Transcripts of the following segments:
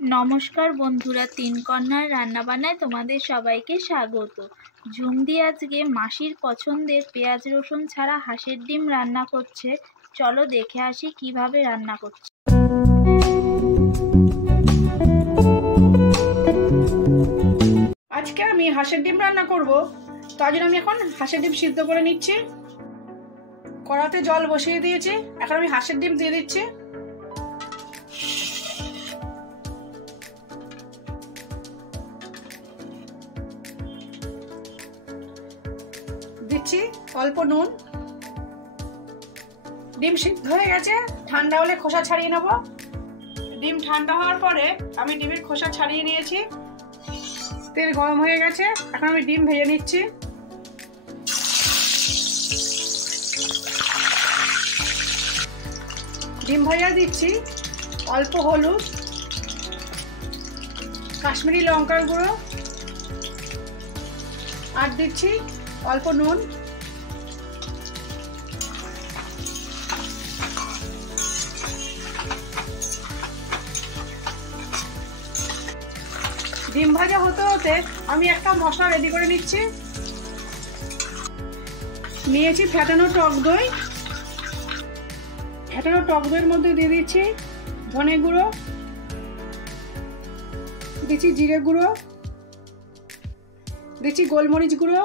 নমস্কার বন্ধুরা, তিন কন্যার রান্নাবান্নায় তোমাদের সবাইকে স্বাগত। ঝুমদি আজকে মাসির পছন্দের পেঁয়াজ রসুন ছাড়া হাঁসের ডিম রান্না করছে। চলো দেখে আসি কিভাবে রান্না করছে। আজকে আমি হাঁসের ডিম রান্না করব, তার জন্য আমি এখন হাঁসের ডিম সিদ্ধ করে নিচ্ছি। কড়াতে জল বসিয়ে দিয়েছি, এখন আমি হাঁসের ডিম দিয়ে দিচ্ছি। দিচ্ছি অল্প নুন। ডিম সিদ্ধ হয়ে গেছে, ঠান্ডা হলে খোসা ছাড়িয়ে নেব। ডিম ঠান্ডা হওয়ার পরে আমি ডিমের খোসা ছাড়িয়ে নিয়েছি। তেল গরম হয়ে গেছে, এখন আমি ডিম ভেজে নিচ্ছি। ডিম ভাজা দিচ্ছি অল্প হলুদ, কাশ্মীরি লঙ্কার গুঁড়ো, আর দিচ্ছি অল্প নুন। ডিম ভাজা হতে হতে আমি একটা মশলা রেডি করে নিচ্ছি। নিয়েছি ফেটানো টক দই। ফেটানো টক দইয়ের মধ্যে দিয়ে দিচ্ছি ধনে গুঁড়ো, দিচ্ছি জিরে গুঁড়ো, দিচ্ছি গোলমরিচ গুঁড়ো,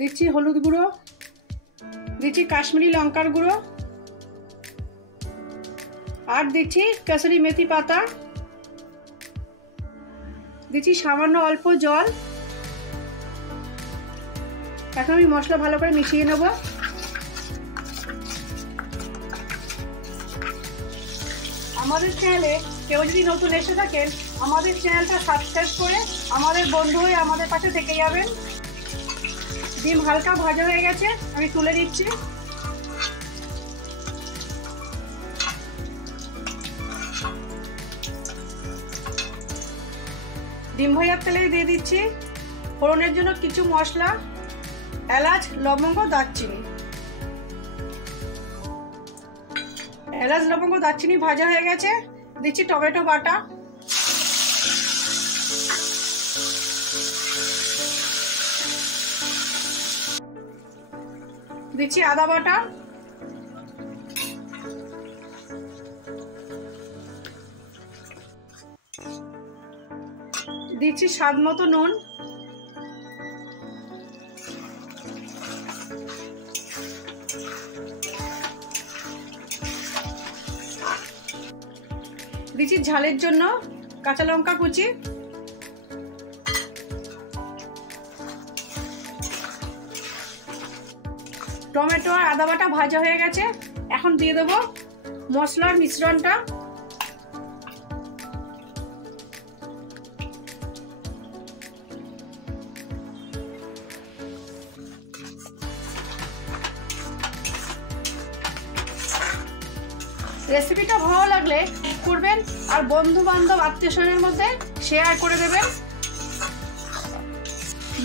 দিচ্ছি হলুদ গুঁড়ো, দিচ্ছি কাশ্মীরি লঙ্কার গুঁড়ো, আর দিচ্ছি কাসুরি মেথি পাতা, দিচ্ছি সামান্য অল্প জল। এখন আমি মশলা ভালো করে মিশিয়ে নেব। আমাদের চ্যানেলে কেউ যদি নতুন এসে থাকেন, আমাদের চ্যানেলটা সাবস্ক্রাইব করে আমাদের বন্ধু হয়ে আমাদের পাশে থেকে যাবেন। ডিম হালকা ভাজা হয়ে গেছে, আমি তুলে দিচ্ছি। ডিম ভাজার তেলে দিয়ে দিচ্ছি ফোড়নের জন্য কিছু মশলা, এলাচ, লবঙ্গ, দারচিনি। এলাচ, লবঙ্গ, দারচিনি ভাজা হয়ে গেছে, দিচ্ছি টমেটো বাটা, দিচ্ছি আদা বাটা, দিচ্ছি স্বাদ মতো নুন, দিচ্ছি ঝালের জন্য কাঁচা লঙ্কা কুচি, টমেটো আর আদা বাটা ভাজা হয়ে গেছে। এখন দিয়ে দেবো মশলার মিশ্রণটা। রেসিপিটা ভালো লাগলে করবেন, আর বন্ধু বান্ধব আত্মীয় স্বজনের মধ্যে শেয়ার করে দেবেন।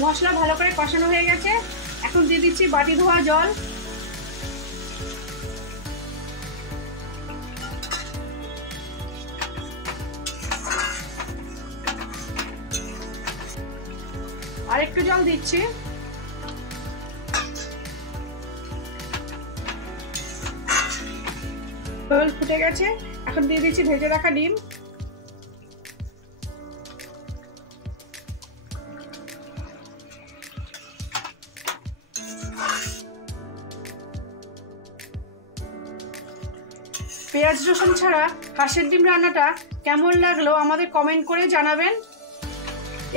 মশলা ভালো করে কষানো হয়ে গেছে, এখন দিয়ে দিচ্ছি বাটি ধোয়া জল। আর একটু জল দিচ্ছি। জল ফুটে গেছে, এখন দিয়ে দিচ্ছি ভেজে রাখা ডিম। পেঁয়াজ রসুন ছাড়া হাঁসের ডিম রান্নাটা কেমন লাগলো আমাদের কমেন্ট করে জানাবেন।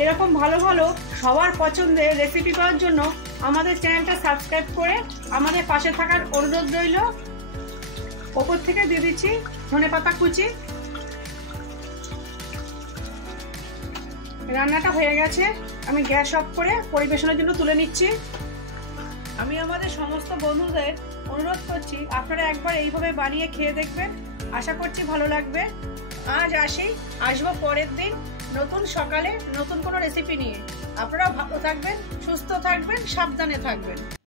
এরকম ভালো ভালো সবার পছন্দের রেসিপি পাওয়ার জন্য আমাদের চ্যানেলটা সাবস্ক্রাইব করে আমাদের পাশে থাকার অনুরোধ রইল। ওপর থেকে দিয়ে দিচ্ছি ধনেপাতা কুচি। রান্নাটা হয়ে গেছে, আমি গ্যাস অফ করে পরিবেশনের জন্য তুলে নিচ্ছি। আমি আমাদের সমস্ত বন্ধুদের অনুরোধ করছি, আপনারা একবার এইভাবে বানিয়ে খেয়ে দেখবেন, আশা করছি ভালো লাগবে। আজ আসবো পরের দিন নতুন সকালে নতুন কোনো রেসিপি নিয়ে। আপনারাও ভালো থাকবেন, সুস্থ থাকবেন, সাবধানে থাকবেন।